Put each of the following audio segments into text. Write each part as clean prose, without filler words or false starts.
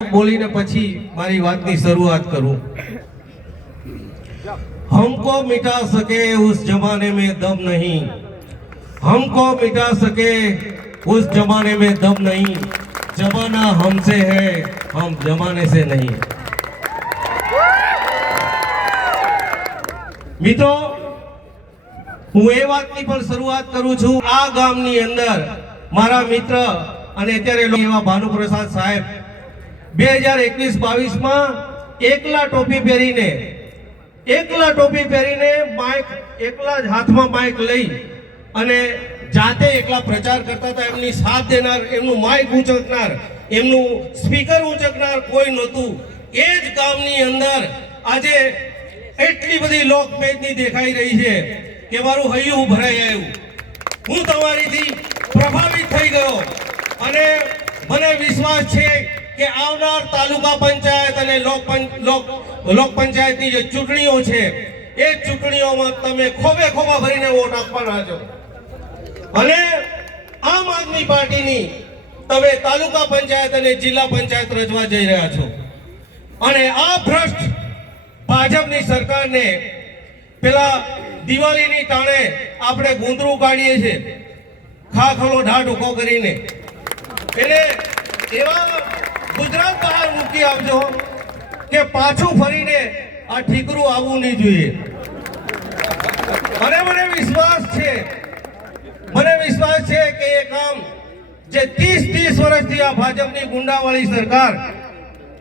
बोली ने पछी मारी बात की शुरुआत करूं। हमको मिटा सके उस जमाने में दम नहीं, हमको मिटा सके उस जमाने में दम नहीं, जमाना हमसे है हम जमाने से नहीं। मित्रों, હું એ વાતની પણ શરૂઆત કરું છું। આ ગામની અંદર મારા મિત્ર અને અત્યારે એવા ભાનુપ્રસાદ સાહેબ 2021-22 માં એકલા ટોપી પહેરીને માઇક એકલા જ હાથમાં માઇક લઈ અને જાતે એકલા પ્રચાર કરતા હતા। એમની સાથ દેનાર, એમનું માઇક ઊંચકનાર, એમનું સ્પીકર ઊંચકનાર કોઈ નહોતું। એ જ ગામની અંદર આજે એટલી બધી લોકમેદની દેખાઈ રહી છે કે મારું હૈયું ભરાઈ આવ્યું। હું તમારીથી પ્રભાવિત થઈ ગયો અને મને વિશ્વાસ છે કે આવનાર તાલુકા પંચાયત અને લોક પંચાયતની જે ચૂંટણીઓ છે એ ચૂંટણીઓમાં તમે ખોબે ખોબા ભરીને વોટ આપવાના છો અને આમ આદમી પાર્ટીની તમે તાલુકા પંચાયત અને જિલ્લા પંચાયત રચવા જઈ રહ્યા છો। અને આ ભ્રષ્ટ ભાજપની સરકારને પેલા દિવાળીની ટાણે આપણે ગુંદરું કાઢીએ છીએ ખાખલો ઢાઢ ઉભો કરીને, એટલે એવા ગુજરાત બહાર મૂકી આવજો કે પાછું ફરીને આ ઠીકરું આવવું નહીં જોઈએ। અને મને વિશ્વાસ છે કે એ કામ જે 30 વર્ષથી આ ભાજપની ગુંડાવાળી સરકાર,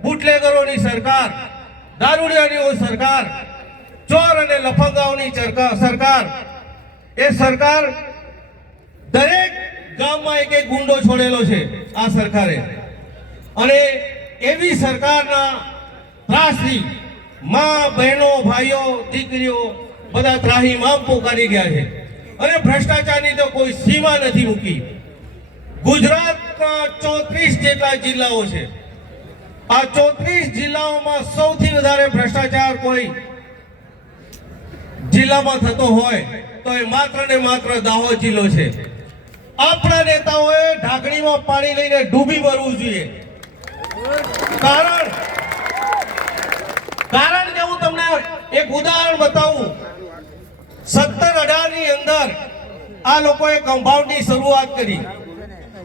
બુટલેગરોની સરકાર, દારૂડિયાની સરકાર, ચોર અને લફંગાઓની સરકાર, એ સરકાર દરેક ગામમાં એક ગુંડો છોડેલો છે આ સરકારે। અને એવી સરકારના ત્રાસથી માં, બહેનો, ભાઈઓ, દીકરીઓ બધા ત્રાહીમામ પોકારી ગયા છે અને ભ્રષ્ટાચારની તો કોઈ સીમા નથી મૂકી। ગુજરાતમાં 34 જેટલા જિલ્લાઓ છે। આ 34 જિલ્લાઓમાં સૌથી વધારે ભ્રષ્ટાચાર કોઈ જિલ્લામાં થતો હોય તો એ માત્ર ને માત્ર દાહોદ જિલ્લો છે। આપણા નેતાઓએ ઢાંકણીમાં પાણી લઈને ડૂબી મરવું જોઈએ। કારણ કે હું તમને એક ઉદાહરણ બતાવું। 17-18 ની અંદર આ લોકોએ કમ્પાઉન્ડની શરૂઆત કરી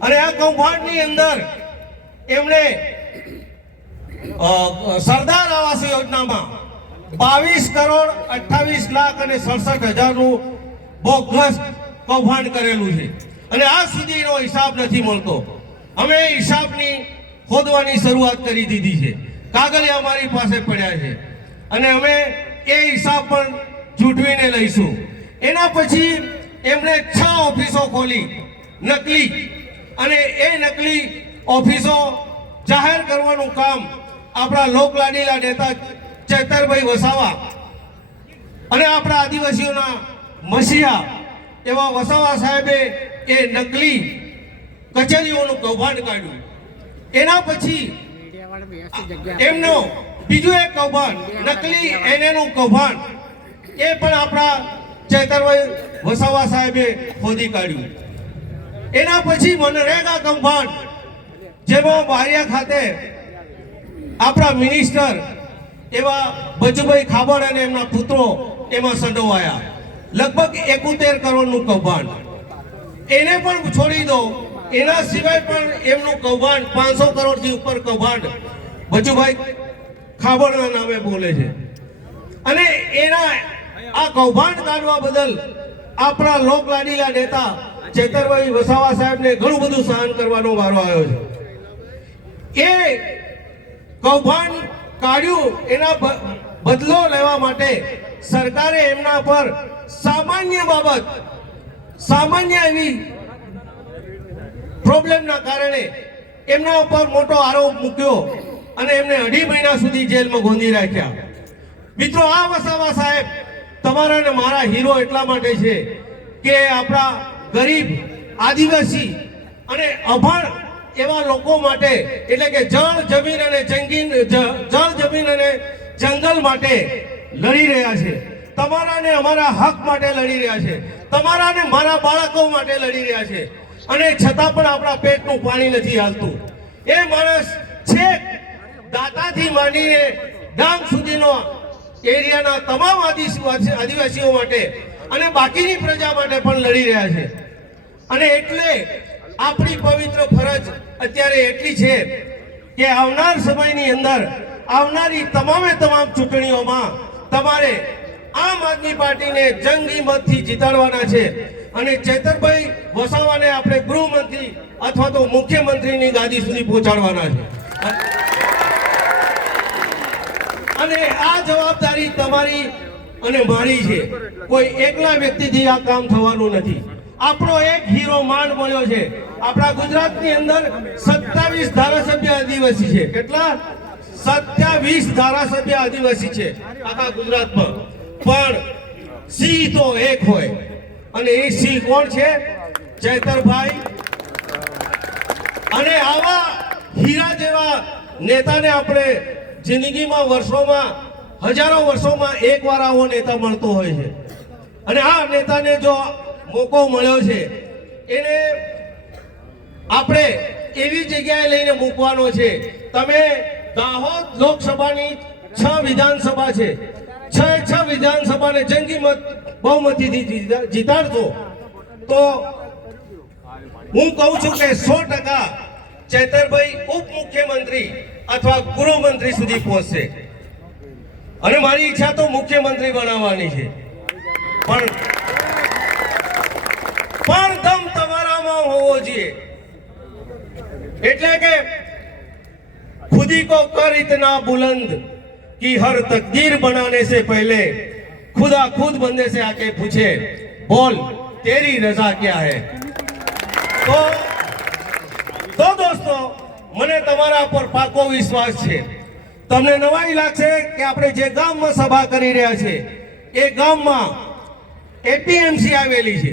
અને આ કમ્પાઉન્ડની અંદર એમણે સરદાર આવાસ યોજનામાં 22 કરોડ 28 લાખ અને 67,000 નું બોગસ કૌભાંડ કરેલું છે અને આજ સુધીનો હિસાબ નથી મળતો। અમે હિસાબની ખોદવાની શરૂઆત કરી દીધી છે, કાગળિયા અમારી પાસે પડ્યા છે અને અમે એ હિસાબ પણ જૂટવીને લઈશું। એના પછી એમણે 6 ઓફિસો ખોલી નકલી, અને એ નકલી ઓફિસો જાહેર કરવાનું કામ આપણા લોકલાડીલા નેતા ચેતરભાઈ વસાવા અને આપણા આદિવાસીઓના મસીહા એવા વસાવા સાહેબે એ નકલી કચેરીઓનું કૌભાંડ કાઢ્યું। એના પછી એમનો બીજું એક કૌભાંડ, નકલી એનેનું કૌભાંડ, એ પણ આપણા ચેતરભાઈ વસાવા સાહેબે ખોદી કાઢ્યું। એના પછી મનરેગા કૌભાંડ, જેમાં બારિયા ખાતે આપણા મિનિસ્ટર એવા બચુભાઈ ખાબડ અને એમના પુત્રો એમાં સંડોવાયા। લગભગ 71 કરોડનું કૌભાંડ, એને પણ છોડી દો। એના સિવાય પણ એમનું કૌભાંડ 500 કરોડથી ઉપર કૌભાંડ બચુભાઈ ખાબડના નામે બોલે છે અને એના આ કૌભાંડ કાઢવા બદલ આપણા લોકલાડીલા નેતા ચેતરભાઈ વસાવા સાહેબને ઘણું બધું સહન કરવાનો વારો આવ્યો છે। એ કૌભાંડ કાઢ્યું, એના બદલો લેવા માટે સરકારે એમના પર સામાન્ય એવી પ્રોબ્લેમના કારણે એમના ઉપર મોટો આરોપ મૂક્યો અને એમને 2.5 મહિના સુધી જેલમાં ગોંધી રાખ્યા। મિત્રો, આ વસાવા સાહેબ તમારા ને મારા હીરો એટલા માટે છે કે આપણા ગરીબ, આદિવાસી અને અભણ એવા લોકો માટે, એટલે કે જળ જમીન અને જંગલ માટે લડી રહ્યા છે। તમારા ને અમારા હક માટે લડી રહ્યા છે, તમારા ને મારા બાળકો માટે લડી રહ્યા છે અને છતાં પણ આપણા પેટનું પાણી નથી હાલતું। એ માણસ છેક દાતાથી માંડીને ગામ સુધીનો એરિયાના તમામ આદિવાસીઓ માટે અને બાકીની પ્રજા માટે પણ લડી રહ્યા છે. અને એટલે આપણી પવિત્ર ફરજ અત્યારે એટલી છે કે આવનાર સમયની અંદર આવનારી તમામે તમામ ચૂંટણીઓમાં તમારે આમ આદમી પાર્ટીને જંગી મતથી જીતાડવાના છે અને ચેતરભાઈ વસાવાને આપણે ગૃહમંત્રી અથવા તો મુખ્યમંત્રીની ગાદી સુધી પહોંચાડવાના છે. અને આ જવાબદારી તમારી અને મારી છે. કોઈ એકલા વ્યક્તિથી આ કામ થવાનું નથી. આપણો એક હીરો માંડ મળ્યો છે. આપણા ગુજરાતની અંદર 27 ધારાસભ્ય આદિવાસી છે. કેટલા? 27 ધારાસભ્ય આદિવાસી છે આખા ગુજરાતમાં. પણ સિંહ તો એક હોય અને એ સિંહ કોણ છે? ચેતરભાઈ. અને આવા હીરા જેવા નેતાને આપણે જિંદગીમાં વર્ષોમાં હજારો વર્ષોમાં એકવાર આવો નેતા મળતો હોય છે. અને આ નેતાને જો મોકો મળ્યો છે એને આપણે એવી જગ્યાએ લઈને મૂકવાનો છે. તમે દાહોદ લોકસભાની 6 વિધાનસભા છે, 6 વિધાનસભાને જંગી બહુમતીથી જીતાડશો તો હું કહું છું કે 100% ચેતરભાઈ ઉપમુખ્યમંત્રી અથવા ગૃહમંત્રી સુધી પહોંચશે. અને મારી ઈચ્છા તો મુખ્યમંત્રી બનાવવાની છે. પણ દમ તમારામાં હોવો જોઈએ. એટલે કે खुदी को कर इतना बुलंद कि हर तकदीर बनाने से पहले खुदा खुद बंदे से आके पूछे बोल तेरी रजा क्या है. तो दोस्तों મને તમારા પર પાકો વિશ્વાસ છે. તમને નવાઈ લાગશે કે આપણે જે ગામમાં સભા કરી રહ્યા છે એ ગામમાં એપીએમસી આવેલી છે.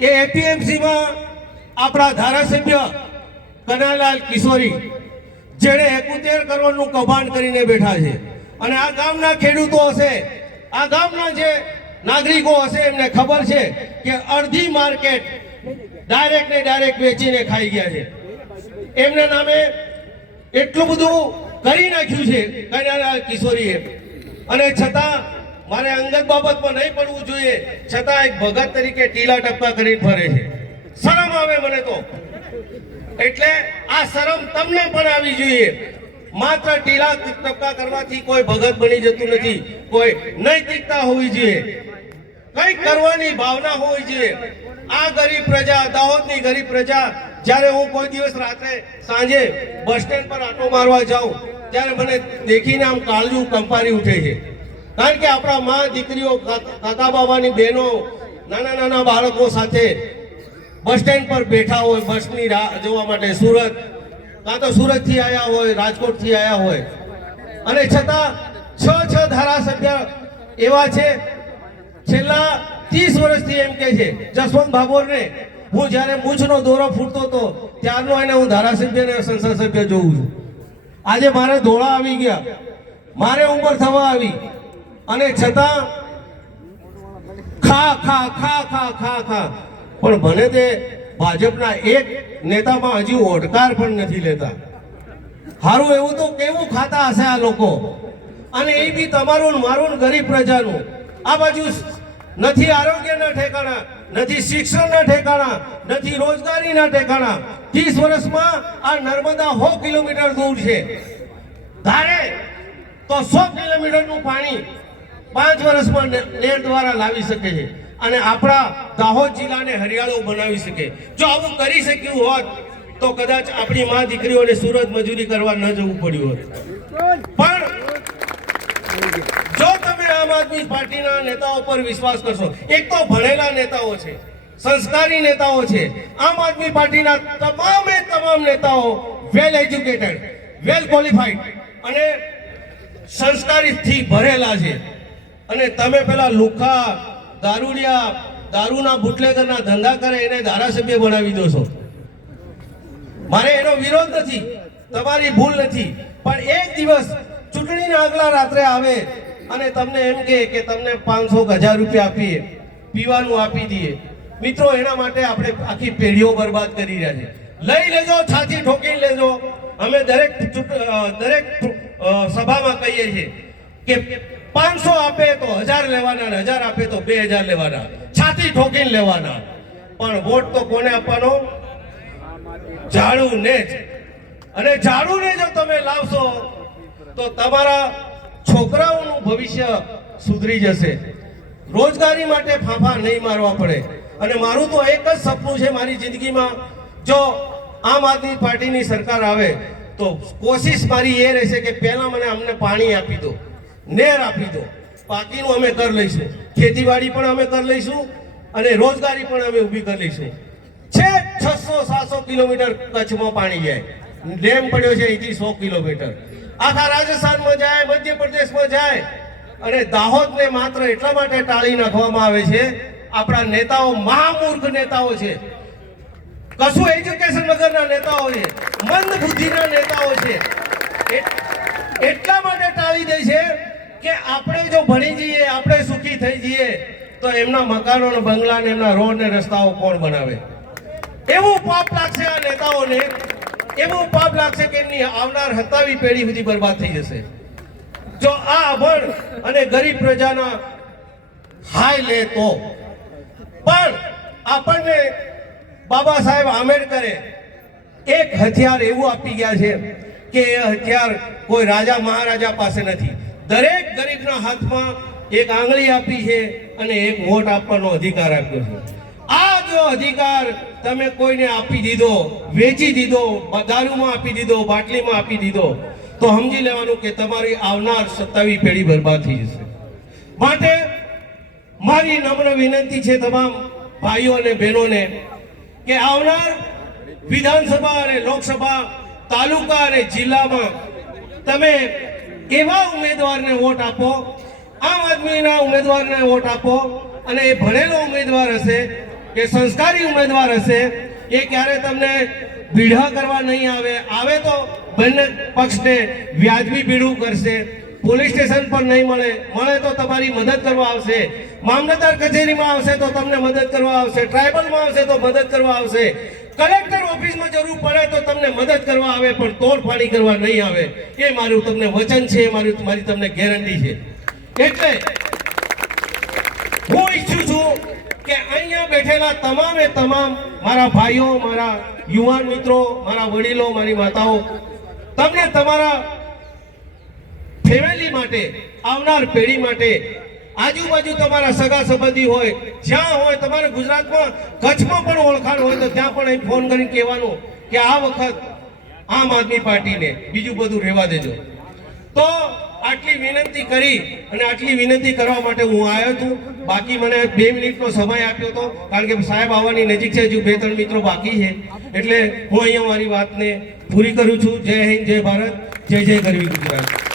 એ એપીએમસીમાં આપણા ધારાસભ્ય કનૈયાલાલ કિશોરી જેણે 71 કરોડનું કૌભાંડ કરીને બેઠા છે. અને આ ગામના ખેડૂતો હશે, આ ગામના જે નાગરિકો હશે એમને ખબર છે કે અડધી માર્કેટ ડાયરેક્ટ વેચીને ખાઈ ગયા છે. એમના નામે એટલું બધું કરી નાખ્યું છે કનૈયાલાલ કિશોરીએ. અને છતાં મારે અંગત બાબતમાં નહીં પડવું જોઈએ, છતાં એક ભગત તરીકે ટીલા ટપકા કરીને ફરે છે. શરમ આવે મને તો. એટલે આ શરમ તમને પણ આવી જોઈએ. માત્ર ટીલા ટપકા કરવાથી કોઈ ભગત બની જતું નથી. કોઈ નૈતિકતા હોવી જોઈએ, કંઈક કરવાની ભાવના હોવી જોઈએ. આ ગરીબ પ્રજા, દાહોદની ગરીબ પ્રજા, જ્યારે હું કોઈ દિવસ રાત્રે સાંજે બસ સ્ટેન્ડ પર આટો મારવા જાઉં ત્યારે મને દેખીને આમ કાળજું કંપારી ઉઠે છે. કારણ કે આપણા મા દીકરીઓ, કાકા બાબાની બહેનો નાના નાના બાળકો સાથે બસ સ્ટેન્ડ પર બેઠા હોય બસની રાહ જોવા માટે. સુરત કાં તો સુરતથી આવ્યા હોય, રાજકોટથી આવ્યા હોય. અને છતાં 6 ધારાસભ્ય એવા છે. છેલ્લા 30 વર્ષથી એમ કે છે જસવંત ભાભોરને હું જ્યારે મૂછનો દોરો ફૂટતો હતો ત્યારનો એને હું ધારાસભ્ય અને સંસદ સભ્ય જોઉં છું. આજે મારે ધોળા આવી ગયા, મારે ઉંમર થવા આવી, અને છતાં ખા ખા ખા ખા ખા ખા. પણ મને તે ભાજપના એક નેતામાં હજી ઓડકાર પણ નથી લેતા. હારું એવું તો કેવું ખાતા હશે આ લોકો. અને એ બી તમારું મારું ગરીબ પ્રજાનું. આ બાજુ નથી આરોગ્યના ઠેકાણા, નથી શિક્ષણના ઠેકાણા, નથી રોજગારીના ઠેકાણા. 30 વર્ષમાં આ નર્મદા 100 કિલોમીટર દૂર છે. ધારે તો 100 કિલોમીટરનું પાણી 5 વર્ષમાં નહેર દ્વારા લાવી શકે છે અને આપણા દાહોદ જિલ્લાને હરિયાળો બનાવી શકે. જો આવું કરી શક્યું હોત તો કદાચ આપણી મા દીકરીઓને સુરત મજૂરી કરવા ન જવું પડ્યું હોત. પણ જો તમે આમ આદમી પાર્ટીના નેતાઓ પર વિશ્વાસ કરશો, એક તો ભણેલા નેતાઓ છે, સંસ્કારી નેતાઓ છે. આમ આદમી પાર્ટીના તમામ નેતાઓ વેલ એજ્યુકેટેડ, વેલ ક્વોલિફાઈડ અને સંસ્કારીથી ભરેલા છે. અને તમે પેલા લુખા, દારૂડિયા, દારૂના બુટલેગરના ધંધા કરે એને ધારાસભ્ય બનાવી દો છો. મારે એનો વિરોધ નથી, તમારી ભૂલ નથી. પણ એક દિવસ ચૂંટણીના આગલા રાત્રે આવે અને તમને એમ કે તમને 500 કે 1000 રૂપિયા આપીએ, પીવાનું આપી દઈએ. મિત્રો, એના માટે આપણે આખી પેઢીઓ બરબાદ કરી રહ્યા છે. લઈ લેજો, છાતી ઠોકીને લેજો. અમે દરેક સભામાં કહીએ છીએ કે 500 આપે તો 1000 લેવાના અને 1000 આપે તો 2000 લેવાના, છાતી ઠોકીને લેવાના. પણ વોટ તો કોને આપવાનો? ઝાડુને જ. અને ઝાડુને જો તમે લાવશો તો તમારા છોકરાઓનું ભવિષ્ય સુધરી જશે. રોજગારી માટે ફાંફા નહીં મારવા પડે. અને મારું તો એક જ સપનું છે મારી જિંદગીમાં, જો આમ આદમી પાર્ટીની સરકાર આવે તો કોશિશ મારી એ રહેશે કે પહેલા અમને પાણી આપી દો, નેર આપી દો, બાકીનું અમે કરી લઈશું. ખેતીવાડી પણ અમે કરી લઈશું અને રોજગારી પણ અમે ઊભી કરી લઈશું. છે 600-700 કિલોમીટર કચ્છમાં પાણી જાય, ડેમ પડ્યો છે અહીંથી 100 કિલોમીટર, આખા રાજસ્થાનમાં જાય, મધ્યપ્રદેશમાં જાય. અને દાહોદને માત્ર એટલા માટે ટાળી નાખવામાં આવે છે, આપણા નેતાઓ મહામૂર્ખ નેતાઓ છે, કશું એજ્યુકેશન વગરના નેતાઓ છે, મંદ બુદ્ધિના નેતાઓ છે. એટલા માટે ટાળી દે છે કે આપણે જો ભણી જઈએ, આપણે સુખી થઈ જઈએ તો એમના મકાનો ને બંગલા ને એમના રોડ ને રસ્તાઓ કોણ બનાવે? એવું પાપ લાગશે આ નેતાઓને, એવું પાપ લાગશે કે એમની આવનાર 27 પેઢી સુધી બરબાદ થઈ જશે જો આ અભણ અને ગરીબ પ્રજાના હાય લે તો. પણ આપણને બાબા સાહેબ આંબેડકરે એક હથિયાર એવું આપી ગયા છે કે એ હથિયાર કોઈ રાજા મહારાજા પાસે નથી. દરેક ગરીબના હાથમાં એક આંગળી આપી છે અને એક વોટ આપવાનો અધિકાર આપ્યો છે. આ જો અધિકાર તમે કોઈને આપી દીધો, વેચી દીધો, દારૂમાં આપી દીધો, બાટલીમાં આપી દીધો, તો સમજી લેવાનું કે તમારી આવનાર 27 પેઢી બરબાદ થઈ જશે. માટે મારી નમ્ર વિનંતી છે તમામ ભાઈઓ અને બહેનોને કે આવનાર વિધાનસભા અને લોકસભા, તાલુકા અને જિલ્લામાં તમે એવા ઉમેદવારને વોટ આપો, આમ આદમીના ઉમેદવારને વોટ આપો. અને એ ભણેલો ઉમેદવાર હશે, એ સંસ્કારી ઉમેદવાર હશે, એ ક્યારે તમને બીઢા કરવા નહીં આવે તો બંને પક્ષને વ્યાજબી બીડું કરશે. પોલીસ સ્ટેશન પર નહીં મળે તો તમારી મદદ કરવા આવશે, મામલતદાર કચેરીમાં આવશે તો તમને મદદ કરવા આવશે, ટ્રાઇબલમાં આવશે તો મદદ કરવા આવશે, કલેક્ટર ઓફિસમાં જરૂર પડે તો તમને મદદ કરવા આવે, પણ તોડફાડી કરવા નહીં આવે. એ મારું તમને વચન છે, મારી તમને ગેરંટી છે. એટલે હું ઈચ્છું છું કે અહીંયા બેઠેલા તમામે તમામ મારા ભાઈઓ, મારા યુવાન મિત્રો, મારા વડીલો, મારી માતાઓ, તમને તમારા ફેમિલી માટે, આવનાર પેઢી માટે, આજુબાજુ તમારા સગા સંબંધી હોય, જ્યાં હોય, તમારે ગુજરાતમાં કચ્છમાં પણ ઓળખાણ હોય તો ત્યાં પણ અહીં ફોન કરીને કહેવાનું કે આ વખત આમ આદમી પાર્ટીને, બીજું બધું રહેવા દેજો. તો આટલી વિનંતી કરી અને આટલી વિનંતી કરવા માટે હું આવ્યો છું. બાકી મને 2 મિનિટનો સમય આપ્યો હતો, કારણ કે સાહેબ આવવાની નજીક છે, હજુ 2-3 મિત્રો બાકી છે. એટલે હું અહીંયા મારી વાતને પૂરી કરું છું. જય હિન્દ, જય ભારત, જય જય ગરવી ગુજરાત.